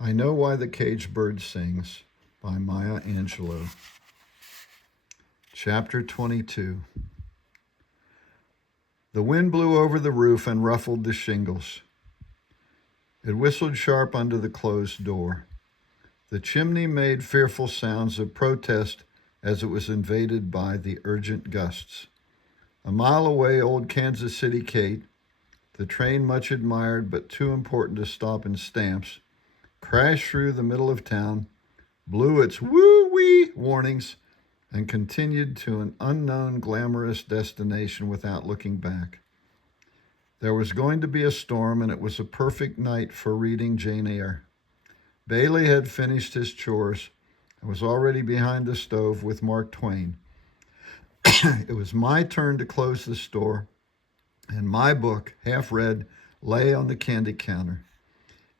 I Know Why the Caged Bird Sings by Maya Angelou. Chapter 22. The wind blew over the roof and ruffled the shingles. It whistled sharp under the closed door. The chimney made fearful sounds of protest as it was invaded by the urgent gusts. A mile away, old Kansas City Kate, the train much admired but too important to stop in Stamps, crashed through the middle of town, blew its woo-wee warnings, and continued to an unknown glamorous destination without looking back. There was going to be a storm, and it was a perfect night for reading Jane Eyre. Bailey had finished his chores and was already behind the stove with Mark Twain. It was my turn to close the store, and my book, half read, lay on the candy counter.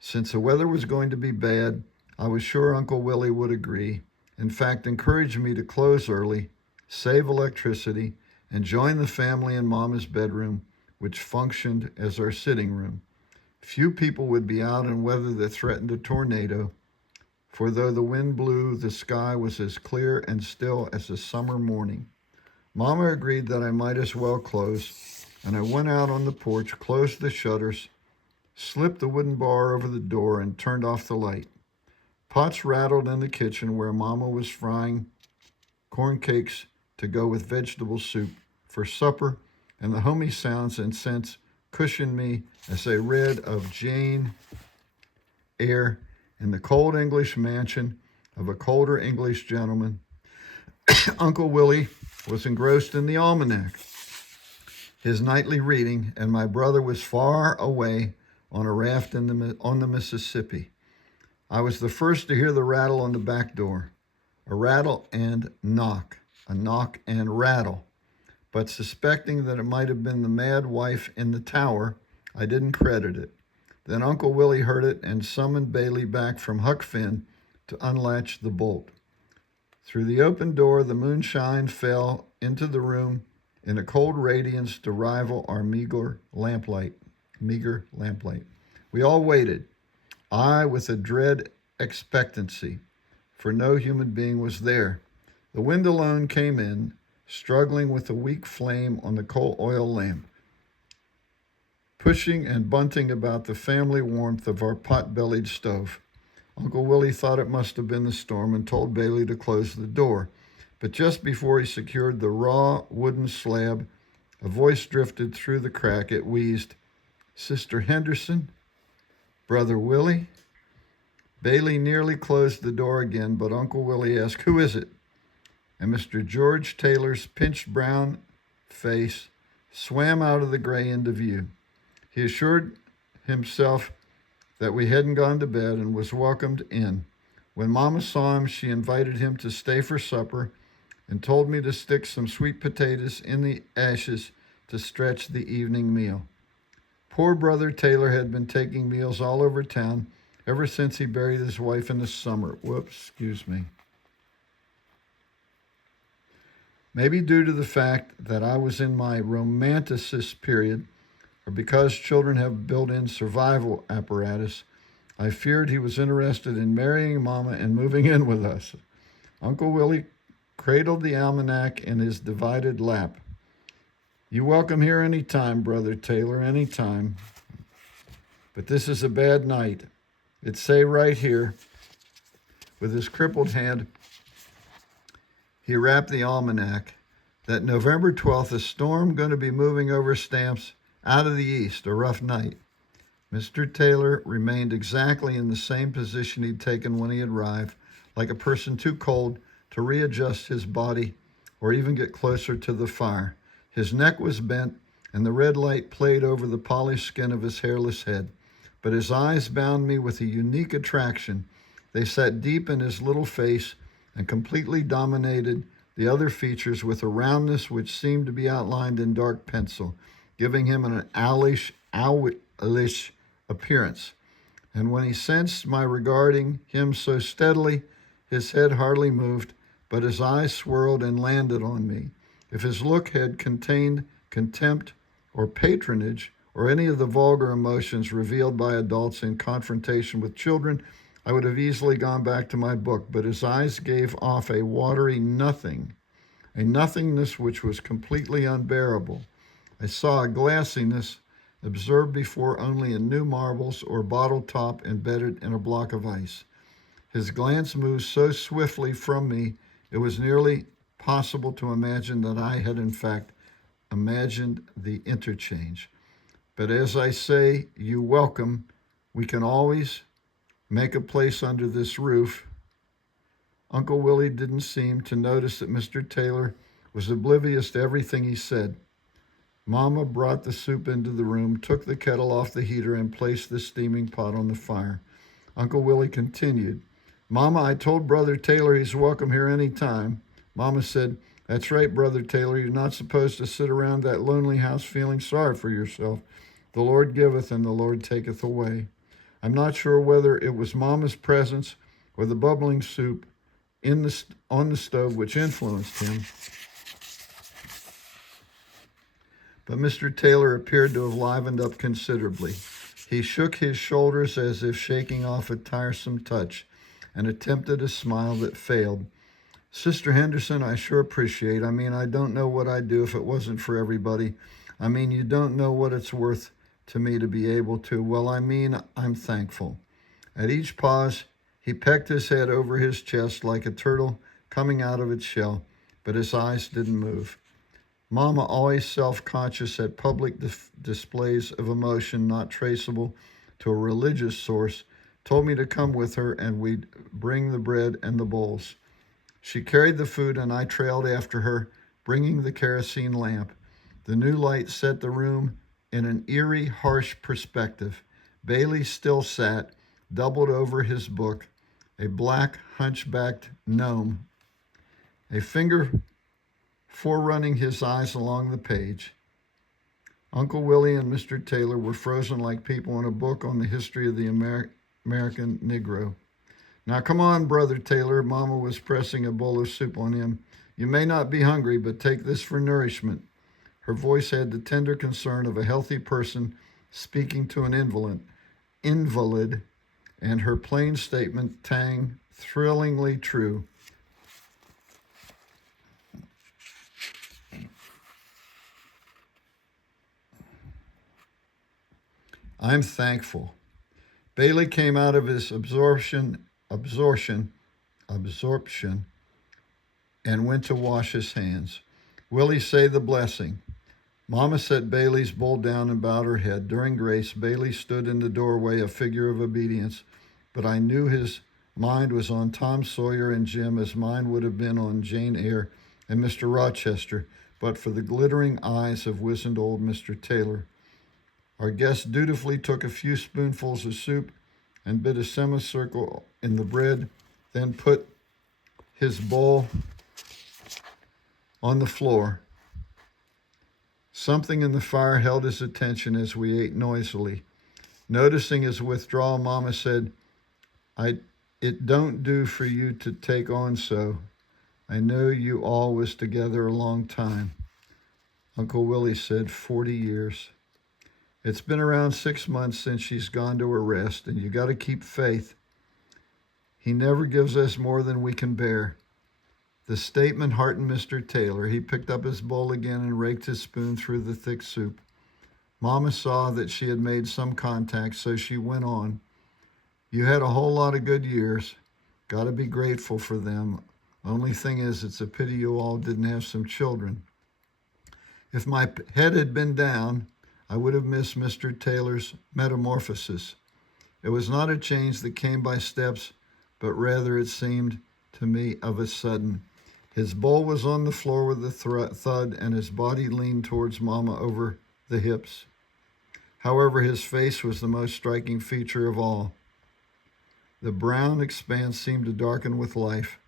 Since the weather was going to be bad, I was sure Uncle Willie would agree. In fact, encouraged me to close early, save electricity, and join the family in Mama's bedroom, which functioned as our sitting room. Few people would be out in weather that threatened a tornado, for though the wind blew, the sky was as clear and still as a summer morning. Mama agreed that I might as well close, and I went out on the porch, closed the shutters, slipped the wooden bar over the door, and turned off the light. Pots rattled in the kitchen where Mama was frying corn cakes to go with vegetable soup for supper, and the homey sounds and scents cushioned me as I read of Jane Eyre in the cold English mansion of a colder English gentleman. Uncle Willie was engrossed in the almanac, his nightly reading, and my brother was far away on a raft on the Mississippi. I was the first to hear the rattle on the back door, a rattle and knock, a knock and rattle. But suspecting that it might have been the mad wife in the tower, I didn't credit it. Then Uncle Willie heard it and summoned Bailey back from Huck Finn to unlatch the bolt. Through the open door, the moonshine fell into the room in a cold radiance to rival our meager lamplight. We all waited, I with a dread expectancy, for no human being was there. The wind alone came in, struggling with a weak flame on the coal oil lamp, pushing and bunting about the family warmth of our pot-bellied stove. Uncle Willie thought it must have been the storm and told Bailey to close the door. But just before he secured the raw wooden slab, a voice drifted through the crack. It wheezed, "Sister Henderson? Brother Willie?" Bailey nearly closed the door again, but Uncle Willie asked, "Who is it?" And Mr. George Taylor's pinched brown face swam out of the gray into view. He assured himself that we hadn't gone to bed and was welcomed in. When Mama saw him, she invited him to stay for supper and told me to stick some sweet potatoes in the ashes to stretch the evening meal. Poor Brother Taylor had been taking meals all over town ever since he buried his wife in the summer. Maybe due to the fact that I was in my romanticist period, or because children have built-in survival apparatus, I feared he was interested in marrying Mama and moving in with us. Uncle Willie cradled the almanac in his divided lap. "You welcome here any time, Brother Taylor, any time. But this is a bad night. It say right here." With his crippled hand, he wrapped the almanac, that November 12th, a storm going to be moving over Stamps out of the east, a rough night. Mr. Taylor remained exactly in the same position he'd taken when he had arrived, like a person too cold to readjust his body or even get closer to the fire. His neck was bent, and the red light played over the polished skin of his hairless head. But his eyes bound me with a unique attraction. They sat deep in his little face and completely dominated the other features with a roundness which seemed to be outlined in dark pencil, giving him an owlish appearance. And when he sensed my regarding him so steadily, his head hardly moved, but his eyes swirled and landed on me. If his look had contained contempt or patronage or any of the vulgar emotions revealed by adults in confrontation with children, I would have easily gone back to my book, but his eyes gave off a watery nothing, a nothingness which was completely unbearable. I saw a glassiness observed before only in new marbles or bottle top embedded in a block of ice. His glance moved so swiftly from me, it was nearly possible to imagine that I had in fact imagined the interchange. But as I say, you welcome, we can always make a place under this roof. Uncle Willie didn't seem to notice that Mr. Taylor was oblivious to everything he said. Mama brought the soup into the room, took the kettle off the heater, and placed the steaming pot on the fire. Uncle Willie continued, Mama, I told Brother Taylor he's welcome here any time. Mama said, That's right, Brother Taylor. You're not supposed to sit around that lonely house feeling sorry for yourself. The Lord giveth and the Lord taketh away. I'm not sure whether it was Mama's presence or the bubbling soup on the stove which influenced him, but Mr. Taylor appeared to have livened up considerably. He shook his shoulders as if shaking off a tiresome touch, and attempted a smile that failed. Sister Henderson, I sure appreciate. I don't know what I'd do if it wasn't for everybody. You don't know what it's worth to me to be able to. Well, I'm thankful. At each pause, he pecked his head over his chest like a turtle coming out of its shell, but his eyes didn't move. Mama, always self-conscious at public displays of emotion not traceable to a religious source, told me to come with her and we'd bring the bread and the bowls. She carried the food and I trailed after her, bringing the kerosene lamp. The new light set the room in an eerie, harsh perspective. Bailey still sat, doubled over his book, a black, hunchbacked gnome, a finger forerunning his eyes along the page. Uncle Willie and Mr. Taylor were frozen like people in a book on the history of the American Negro. Now come on, Brother Taylor. Mama was pressing a bowl of soup on him. You may not be hungry, but take this for nourishment. Her voice had the tender concern of a healthy person speaking to an invalid, and her plain statement tang thrillingly true. I'm thankful. Bailey came out of his absorption, and went to wash his hands. Willie, say the blessing. Mama set Bailey's bowl down and bowed her head. During grace, Bailey stood in the doorway, a figure of obedience, but I knew his mind was on Tom Sawyer and Jim as mine would have been on Jane Eyre and Mr. Rochester, but for the glittering eyes of wizened old Mr. Taylor. Our guest dutifully took a few spoonfuls of soup and bit a semicircle in the bread, then put his bowl on the floor. Something in the fire held his attention as we ate noisily. Noticing his withdrawal, Mama said, It don't do for you to take on so. I know you all was together a long time. Uncle Willie said, 40 years. It's been around 6 months since she's gone to her rest, and you got to keep faith. He never gives us more than we can bear. The statement heartened Mr. Taylor. He picked up his bowl again and raked his spoon through the thick soup. Mama saw that she had made some contact, so she went on. You had a whole lot of good years. Got to be grateful for them. Only thing is, it's a pity you all didn't have some children. If my head had been down, I would have missed Mr. Taylor's metamorphosis. It was not a change that came by steps, but rather it seemed to me of a sudden. His bowl was on the floor with a thud, and his body leaned towards Mama over the hips. However, his face was the most striking feature of all. The brown expanse seemed to darken with life,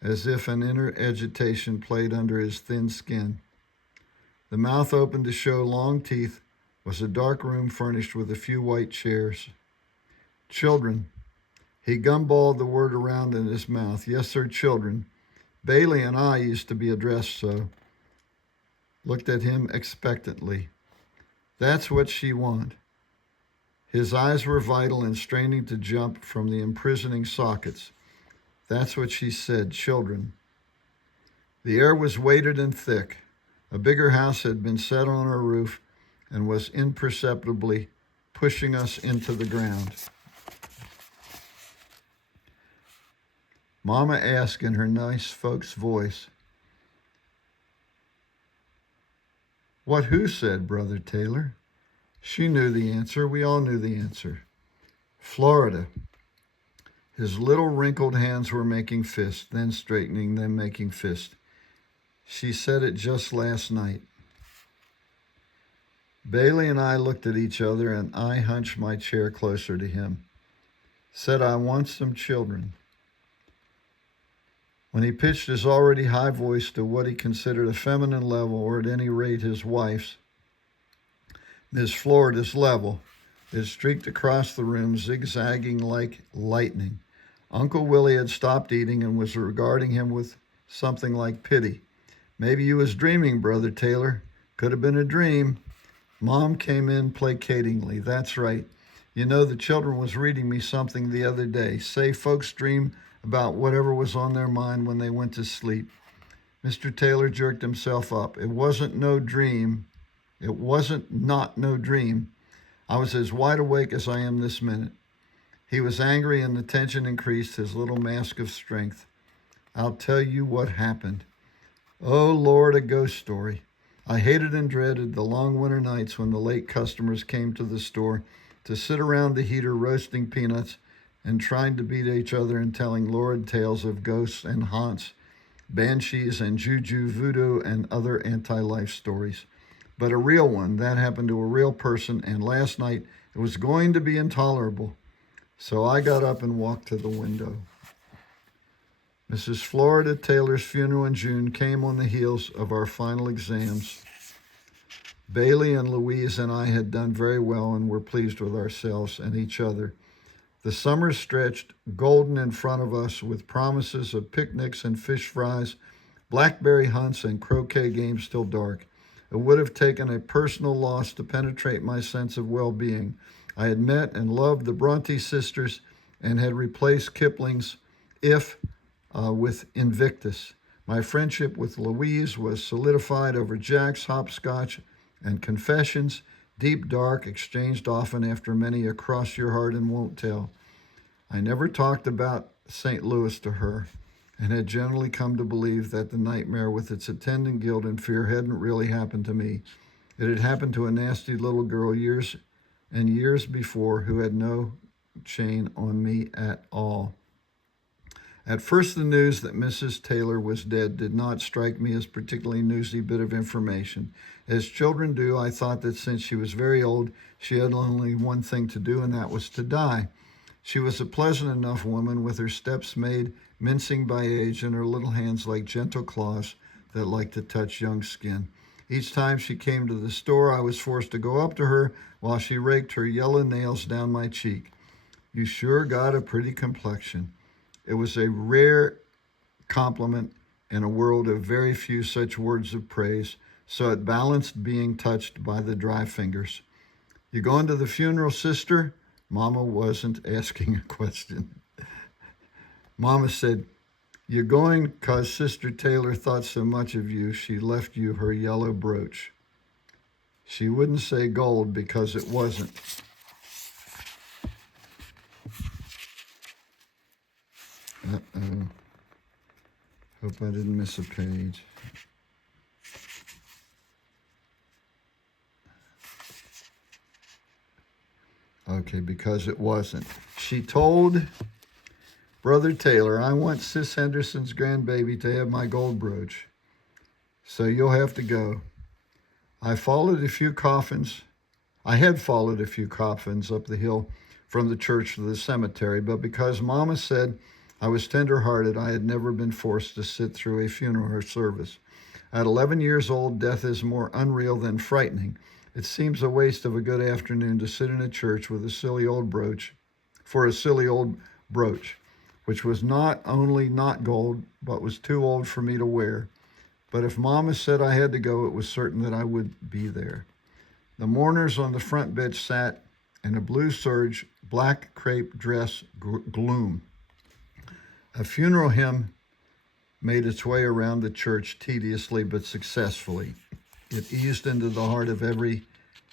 as if an inner agitation played under his thin skin. The mouth opened to show long teeth, was a dark room furnished with a few white chairs. Children. He gumballed the word around in his mouth. Yes, sir, children. Bailey and I used to be addressed so. Looked at him expectantly. That's what she want. His eyes were vital and straining to jump from the imprisoning sockets. That's what she said, children. The air was weighted and thick. A bigger house had been set on our roof and was imperceptibly pushing us into the ground. Mama asked in her nice folks' voice, "What who said, Brother Taylor?" She knew the answer. We all knew the answer. Florida. His little wrinkled hands were making fists, then straightening, then making fists. She said it just last night. Bailey and I looked at each other, and I hunched my chair closer to him. Said, "I want some children." When he pitched his already high voice to what he considered a feminine level, or at any rate his wife's, Miss Florida's level, it streaked across the room, zigzagging like lightning. Uncle Willie had stopped eating and was regarding him with something like pity. "Maybe you was dreaming, Brother Taylor. Could have been a dream." Mom came in placatingly. "That's right. You know, the children was reading me something the other day. Say folks dream about whatever was on their mind when they went to sleep." Mr. Taylor jerked himself up. "It wasn't no dream. It wasn't not no dream. I was as wide awake as I am this minute." He was angry and the tension increased, his little mask of strength. "I'll tell you what happened. Oh, Lord, a ghost story. I hated and dreaded the long winter nights when the late customers came to the store to sit around the heater roasting peanuts and trying to beat each other and telling lurid tales of ghosts and haunts, banshees and juju, voodoo, and other anti-life stories. But a real one, that happened to a real person, and last night it was going to be intolerable. So I got up and walked to the window. Mrs. Florida Taylor's funeral in June came on the heels of our final exams. Bailey and Louise and I had done very well and were pleased with ourselves and each other. The summer stretched golden in front of us with promises of picnics and fish fries, blackberry hunts, and croquet games till dark. It would have taken a personal loss to penetrate my sense of well-being. I had met and loved the Bronte sisters and had replaced Kipling's If with Invictus. My friendship with Louise was solidified over Jack's hopscotch and confessions, deep, dark, exchanged often after many a cross your heart and won't tell. I never talked about St. Louis to her, and had generally come to believe that the nightmare with its attendant guilt and fear hadn't really happened to me. It had happened to a nasty little girl years and years before who had no chain on me at all. At first, the news that Mrs. Taylor was dead did not strike me as a particularly newsy bit of information. As children do, I thought that since she was very old, she had only one thing to do, and that was to die. She was a pleasant enough woman, with her steps made mincing by age and her little hands like gentle claws that liked to touch young skin. Each time she came to the store, I was forced to go up to her while she raked her yellow nails down my cheek. "You sure got a pretty complexion." It was a rare compliment in a world of very few such words of praise, so it balanced being touched by the dry fingers. "You going to the funeral, sister?" Mama wasn't asking a question. Mama said, "You're going 'cause Sister Taylor thought so much of you, she left you her yellow brooch." She wouldn't say gold because it wasn't. Uh-oh. Hope I didn't miss a page. Okay, because it wasn't. She told Brother Taylor, "I want Sis Henderson's grandbaby to have my gold brooch, so you'll have to go." I had followed a few coffins up the hill from the church to the cemetery, but because Mama said I was tender-hearted, I had never been forced to sit through a funeral service. At 11 years old, death is more unreal than frightening. It seems a waste of a good afternoon to sit in a church with a silly old brooch, which was not only not gold, but was too old for me to wear. But if Mama said I had to go, it was certain that I would be there. The mourners on the front bench sat and a blue serge, black crepe dress gloom. A funeral hymn made its way around the church tediously but successfully. It eased into the heart of every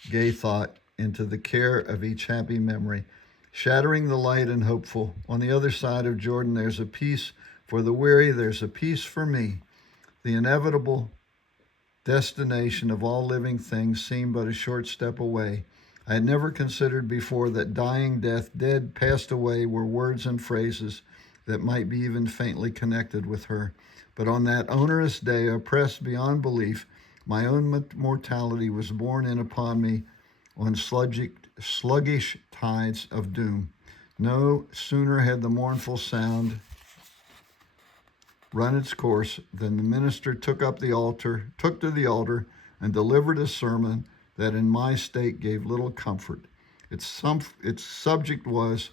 gay thought, into the care of each happy memory, shattering the light and hopeful. On the other side of Jordan, there's a peace for the weary, there's a peace for me. The inevitable destination of all living things seemed but a short step away. I had never considered before that dying, death, dead, passed away were words and phrases that might be even faintly connected with her. But on that onerous day, oppressed beyond belief, my own mortality was borne in upon me on sluggish tides of doom. No sooner had the mournful sound run its course than the minister took to the altar, and delivered a sermon that in my state gave little comfort. Its subject was,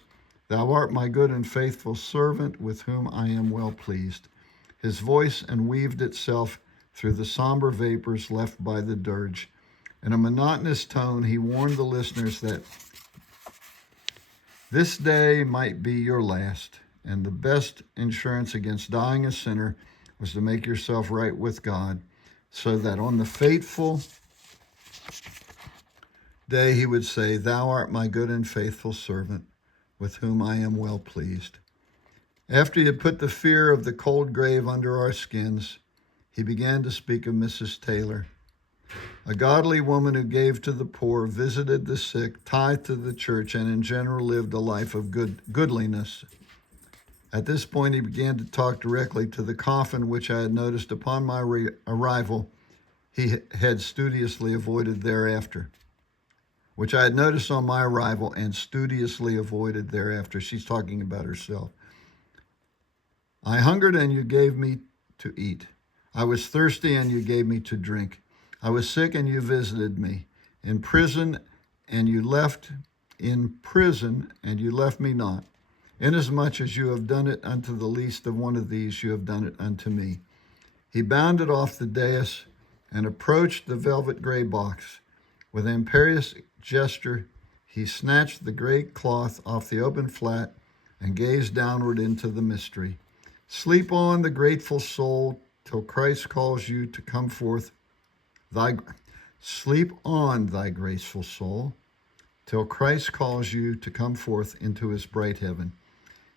"Thou art my good and faithful servant, with whom I am well pleased." His voice weaved itself through the somber vapors left by the dirge. In a monotonous tone, he warned the listeners that this day might be your last, and the best insurance against dying a sinner was to make yourself right with God, so that on the fateful day he would say, "Thou art my good and faithful servant, with whom I am well pleased." After he had put the fear of the cold grave under our skins, he began to speak of Mrs. Taylor, a godly woman who gave to the poor, visited the sick, tithed to the church, and in general lived a life of goodliness. At this point, he began to talk directly to the coffin, which I had noticed upon my arrival he had studiously avoided thereafter. Which I had noticed on my arrival and studiously avoided thereafter. She's talking about herself. I hungered, and you gave me to eat. I was thirsty, and you gave me to drink. I was sick, and you visited me. In prison, and you left me not. Inasmuch as you have done it unto the least of one of these, you have done it unto me. He bounded off the dais and approached the velvet gray box. With an imperious gesture, he snatched the gray cloth off the open flat and gazed downward into the mystery. Sleep on, the grateful soul, till Christ calls you to come forth. Sleep on, thy graceful soul, till Christ calls you to come forth into his bright heaven.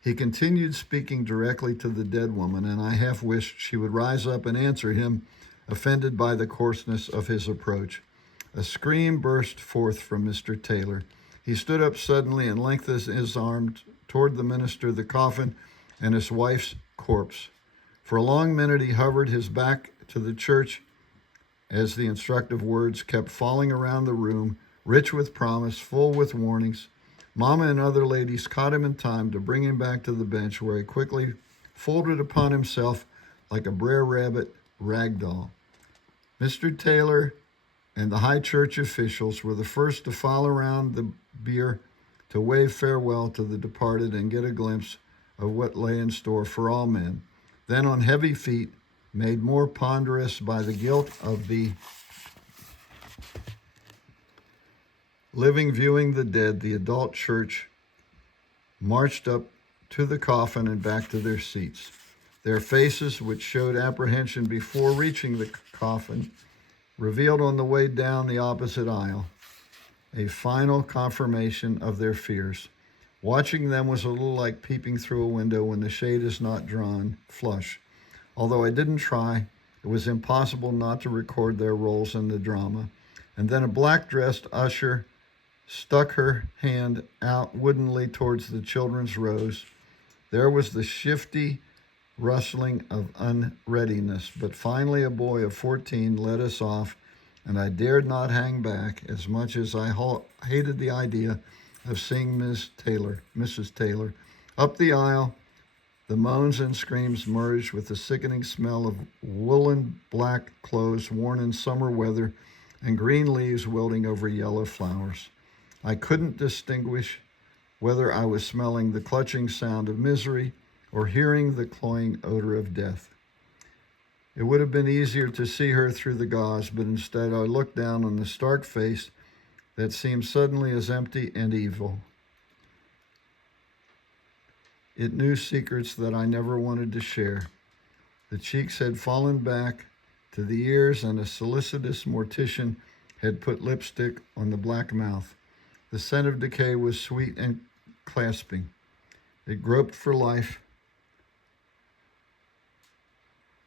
He continued speaking directly to the dead woman, and I half wished she would rise up and answer him, offended by the coarseness of his approach. A scream burst forth from Mr. Taylor. He stood up suddenly and lengthened his arms toward the minister, the coffin, and his wife's corpse. For a long minute he hovered, his back to the church, as the instructive words kept falling around the room, rich with promise, full with warnings. Mama and other ladies caught him in time to bring him back to the bench, where he quickly folded upon himself like a Brer Rabbit rag doll. Mr. Taylor and the high church officials were the first to file around the bier to wave farewell to the departed and get a glimpse of what lay in store for all men. Then, on heavy feet, made more ponderous by the guilt of the living viewing the dead, the adult church marched up to the coffin and back to their seats. Their faces, which showed apprehension before reaching the coffin, revealed on the way down the opposite aisle a final confirmation of their fears. Watching them was a little like peeping through a window when the shade is not drawn flush. Although I didn't try, it was impossible not to record their roles in the drama. And then a black-dressed usher stuck her hand out woodenly towards the children's rows. There was the shifty rustling of unreadiness, but finally a boy of 14 led us off, and I dared not hang back, as much as I hated the idea of seeing Mrs. Taylor. Up the aisle, the moans and screams merged with the sickening smell of woolen black clothes worn in summer weather and green leaves wilting over yellow flowers. I couldn't distinguish whether I was smelling the clutching sound of misery or hearing the cloying odor of death. It would have been easier to see her through the gauze, but instead I looked down on the stark face that seemed suddenly as empty and evil. It knew secrets that I never wanted to share. The cheeks had fallen back to the ears, and a solicitous mortician had put lipstick on the black mouth. The scent of decay was sweet and clasping. It groped for life.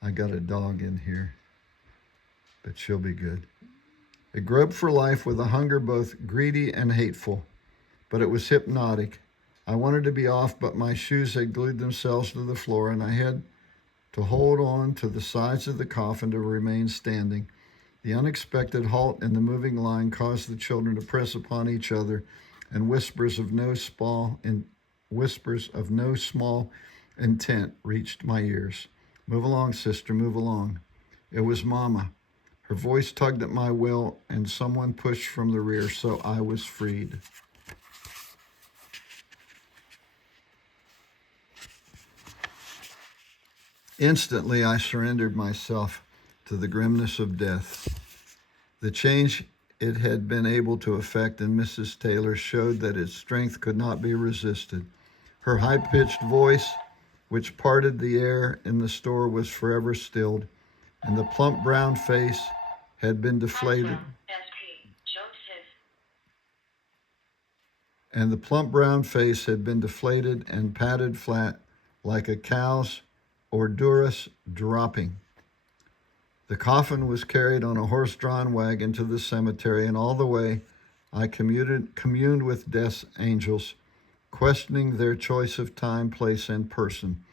I got a dog in here, but she'll be good. It groped for life with a hunger both greedy and hateful, but it was hypnotic. I wanted to be off, but my shoes had glued themselves to the floor, and I had to hold on to the sides of the coffin to remain standing. The unexpected halt in the moving line caused the children to press upon each other, and whispers of no small intent reached my ears. Move along, sister, move along. It was Mama. Her voice tugged at my will, and someone pushed from the rear, so I was freed. Instantly, I surrendered myself to the grimness of death. The change it had been able to effect in Mrs. Taylor showed that its strength could not be resisted. Her high-pitched voice, which parted the air in the store, was forever stilled, and the plump brown face had been deflated. And the plump brown face had been deflated and patted flat like a cow's ordurus dropping. The coffin was carried on a horse-drawn wagon to the cemetery, and all the way I communed with death's angels, questioning their choice of time, place, and person.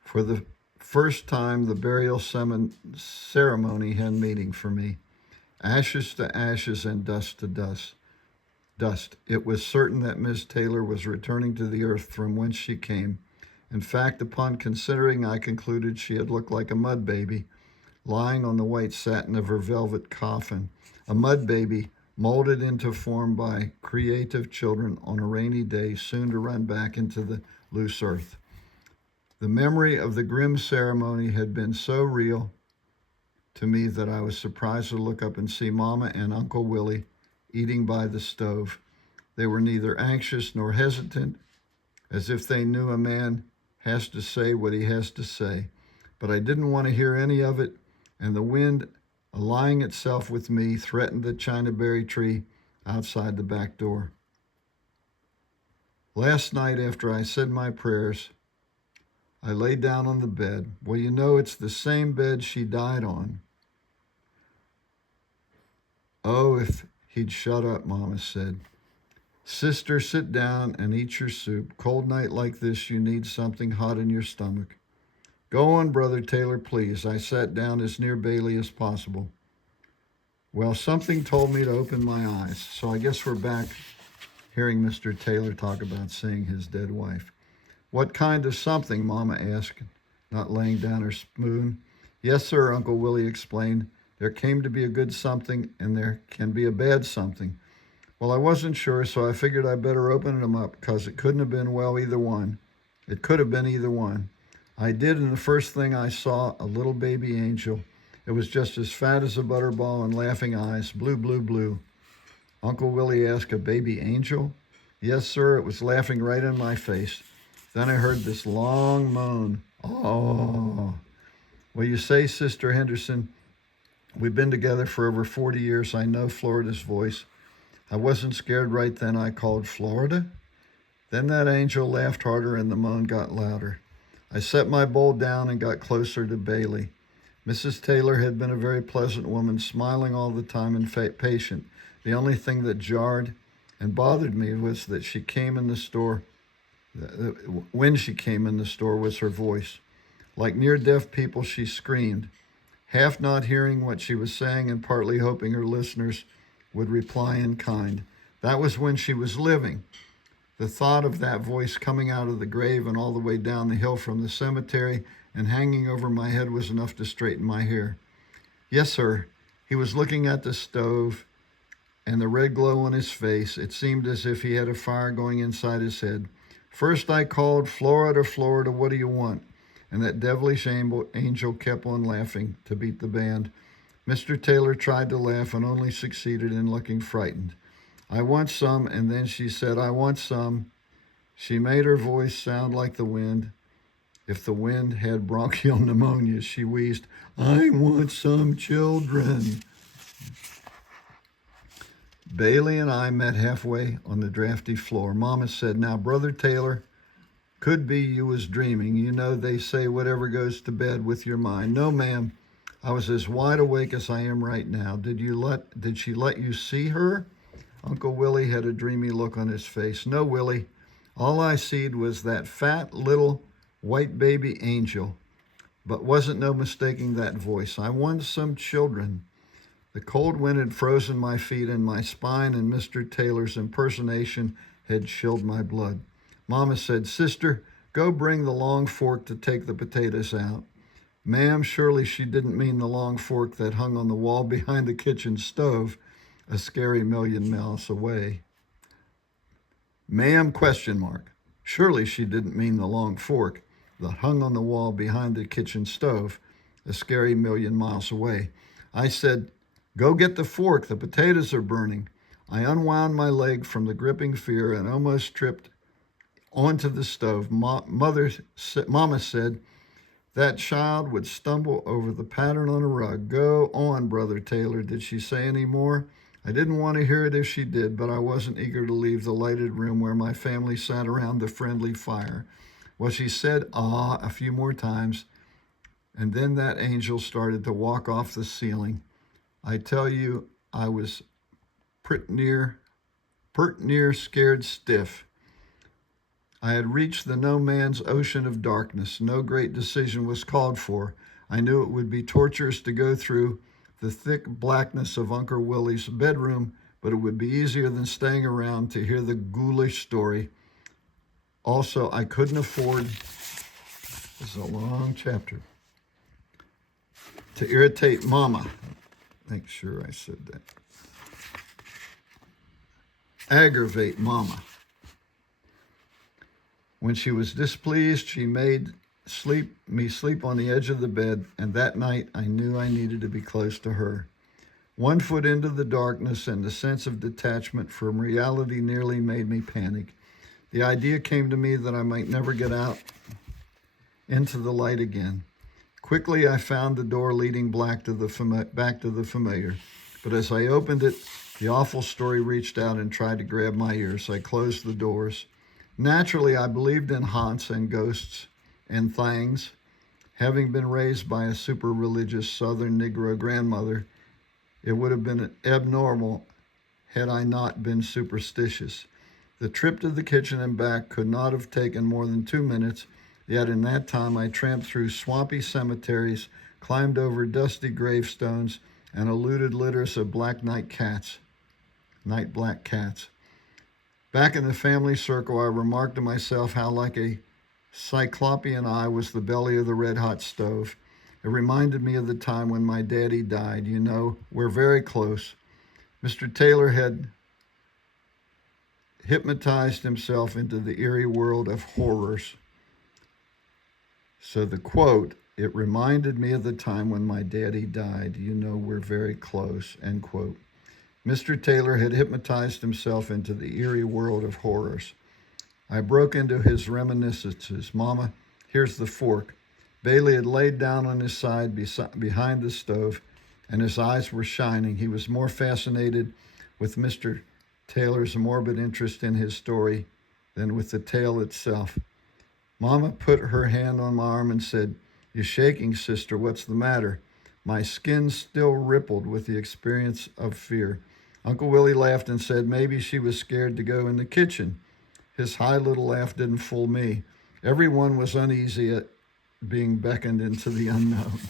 For the first time, the burial ceremony had meaning for me. Ashes to ashes and dust to dust. It was certain that Miss Taylor was returning to the earth from whence she came. In fact, upon considering, I concluded she had looked like a mud baby lying on the white satin of her velvet coffin, a mud baby molded into form by creative children on a rainy day, soon to run back into the loose earth. The memory of the grim ceremony had been so real to me that I was surprised to look up and see Mama and Uncle Willie eating by the stove. They were neither anxious nor hesitant, as if they knew a man has to say what he has to say. But I didn't want to hear any of it, and the wind, allying itself with me, threatened the chinaberry tree outside the back door. Last night, after I said my prayers, I lay down on the bed. Well, you know, it's the same bed she died on. Oh, if he'd shut up, Mama said. Sister, sit down and eat your soup. Cold night like this, you need something hot in your stomach. Go on, Brother Taylor, please. I sat down as near Bailey as possible. Well, something told me to open my eyes, so I guess we're back hearing Mr. Taylor talk about seeing his dead wife. What kind of something, Mama asked, not laying down her spoon. Yes, sir, Uncle Willie explained. There came to be a good something, and there can be a bad something. Well, I wasn't sure, so I figured I'd better open them up, because it couldn't have been, well, either one. It could have been either one. I did, and the first thing I saw, a little baby angel. It was just as fat as a butterball and laughing eyes, blue, blue, blue. Uncle Willie asked, a baby angel? Yes, sir, it was laughing right in my face. Then I heard this long moan. Oh. Well, you say, Sister Henderson, we've been together for over 40 years. I know Florida's voice. I wasn't scared right then. I called, Florida? Then that angel laughed harder and the moan got louder. I set my bowl down and got closer to Bailey. Mrs. Taylor had been a very pleasant woman, smiling all the time and patient. The only thing that jarred and bothered me was that she came in the store. When she came in the store was her voice. Like near-deaf people, she screamed, half not hearing what she was saying and partly hoping her listeners would reply in kind. That was when she was living. The thought of that voice coming out of the grave and all the way down the hill from the cemetery and hanging over my head was enough to straighten my hair. Yes, sir. He was looking at the stove and the red glow on his face. It seemed as if he had a fire going inside his head. First I called, Florida, Florida, what do you want? And that devilish angel kept on laughing to beat the band. Mr. Taylor tried to laugh and only succeeded in looking frightened. I want some, and then she said, I want some. She made her voice sound like the wind. If the wind had bronchial pneumonia, she wheezed, I want some children. Bailey and I met halfway on the drafty floor. Mama said, now, Brother Taylor, could be you was dreaming. You know they say whatever goes to bed with your mind. No, ma'am. I was as wide awake as I am right now. Did she let you see her? Uncle Willie had a dreamy look on his face. No, Willie. All I seed was that fat little white baby angel, but wasn't no mistaking that voice. I want some children. The cold wind had frozen my feet and my spine, and Mr. Taylor's impersonation had chilled my blood. Mama said, Sister, go bring the long fork to take the potatoes out. Ma'am, surely she didn't mean the long fork that hung on the wall behind the kitchen stove, a scary million miles away. Ma'am, ? Surely she didn't mean the long fork that hung on the wall behind the kitchen stove, a scary million miles away. I said, go get the fork, the potatoes are burning. I unwound my leg from the gripping fear and almost tripped onto the stove. Mama said, that child would stumble over the pattern on a rug. Go on, Brother Taylor. Did she say any more? I didn't want to hear it if she did, but I wasn't eager to leave the lighted room where my family sat around the friendly fire. Well, she said, ah, a few more times, and then that angel started to walk off the ceiling. I tell you, I was pert near scared stiff. I had reached the no man's ocean of darkness. No great decision was called for. I knew it would be torturous to go through the thick blackness of Uncle Willie's bedroom, but it would be easier than staying around to hear the ghoulish story. Also, I couldn't afford, this is a long chapter, to irritate Mama. Make sure I said that. Aggravate Mama. When she was displeased, she made me sleep on the edge of the bed, and that night I knew I needed to be close to her. 1 foot into the darkness, and the sense of detachment from reality nearly made me panic. The idea came to me that I might never get out into the light again. Quickly, I found the door leading back to the familiar. But as I opened it, the awful story reached out and tried to grab my ears. I closed the doors. Naturally, I believed in haunts and ghosts and things. Having been raised by a super religious Southern Negro grandmother, it would have been abnormal had I not been superstitious. The trip to the kitchen and back could not have taken more than 2 minutes, yet in that time I tramped through swampy cemeteries, climbed over dusty gravestones, and eluded litters of night black cats. Back in the family circle, I remarked to myself how like a cyclopean eye was the belly of the red-hot stove. It reminded me of the time when my daddy died. You know, we're very close. Mr. Taylor had hypnotized himself into the eerie world of horrors. So the quote, it reminded me of the time when my daddy died. You know, we're very close, end quote. Mr. Taylor had hypnotized himself into the eerie world of horrors. I broke into his reminiscences. Mama, here's the fork. Bailey had laid down on his side behind the stove, and his eyes were shining. He was more fascinated with Mr. Taylor's morbid interest in his story than with the tale itself. Mama put her hand on my arm and said, "You're shaking, sister. What's the matter?" My skin still rippled with the experience of fear. Uncle Willie laughed and said maybe she was scared to go in the kitchen. His high little laugh didn't fool me. Everyone was uneasy at being beckoned into the unknown.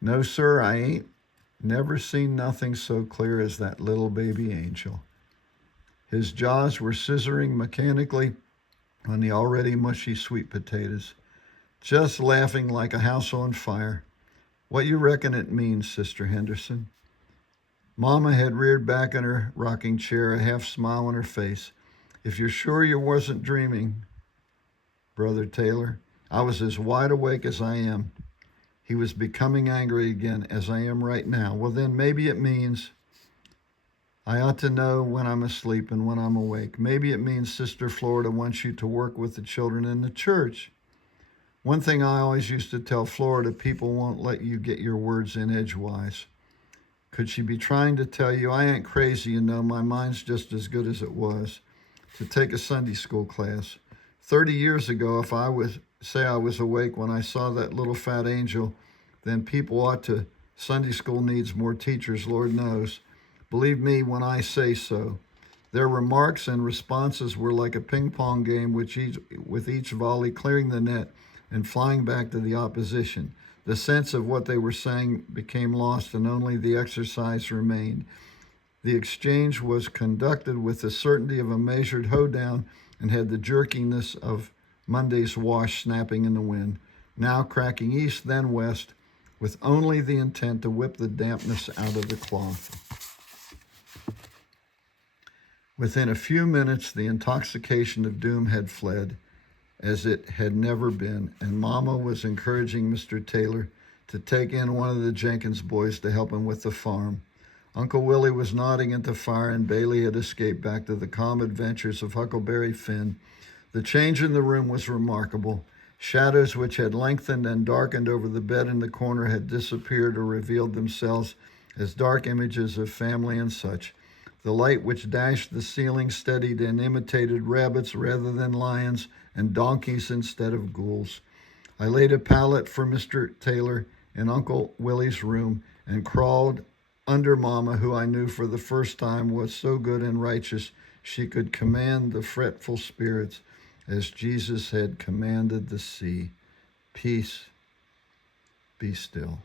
No, sir, I ain't never seen nothing so clear as that little baby angel. His jaws were scissoring mechanically on the already mushy sweet potatoes, just laughing like a house on fire. What you reckon it means, Sister Henderson? Mama had reared back in her rocking chair, a half smile on her face. If you're sure you wasn't dreaming, Brother Taylor, I was as wide awake as I am. he was becoming angry again, as I am right now. Well, then maybe it means I ought to know when I'm asleep and when I'm awake. Maybe it means Sister Florida wants you to work with the children in the church. One thing I always used to tell Florida, people won't let you get your words in edgewise. Could she be trying to tell you, I ain't crazy, you know, my mind's just as good as it was, to take a Sunday school class? 30 years ago, if I was awake when I saw that little fat angel, then people ought to, Sunday school needs more teachers, Lord knows. Believe me when I say so. Their remarks and responses were like a ping pong game with each volley clearing the net and flying back to the opposition. The sense of what they were saying became lost and only the exercise remained. The exchange was conducted with the certainty of a measured hoedown and had the jerkiness of Monday's wash snapping in the wind, now cracking east, then west, with only the intent to whip the dampness out of the cloth. Within a few minutes, the intoxication of doom had fled, as it had never been, and Mama was encouraging Mr. Taylor to take in one of the Jenkins boys to help him with the farm. Uncle Willie was nodding at the fire, and Bailey had escaped back to the calm adventures of Huckleberry Finn. The change in the room was remarkable. Shadows which had lengthened and darkened over the bed in the corner had disappeared or revealed themselves as dark images of family and such. The light which dashed the ceiling steadied and imitated rabbits rather than lions, and donkeys instead of ghouls. I laid a pallet for Mr. Taylor in Uncle Willie's room and crawled under Mama, who I knew for the first time was so good and righteous she could command the fretful spirits as Jesus had commanded the sea. Peace, be still.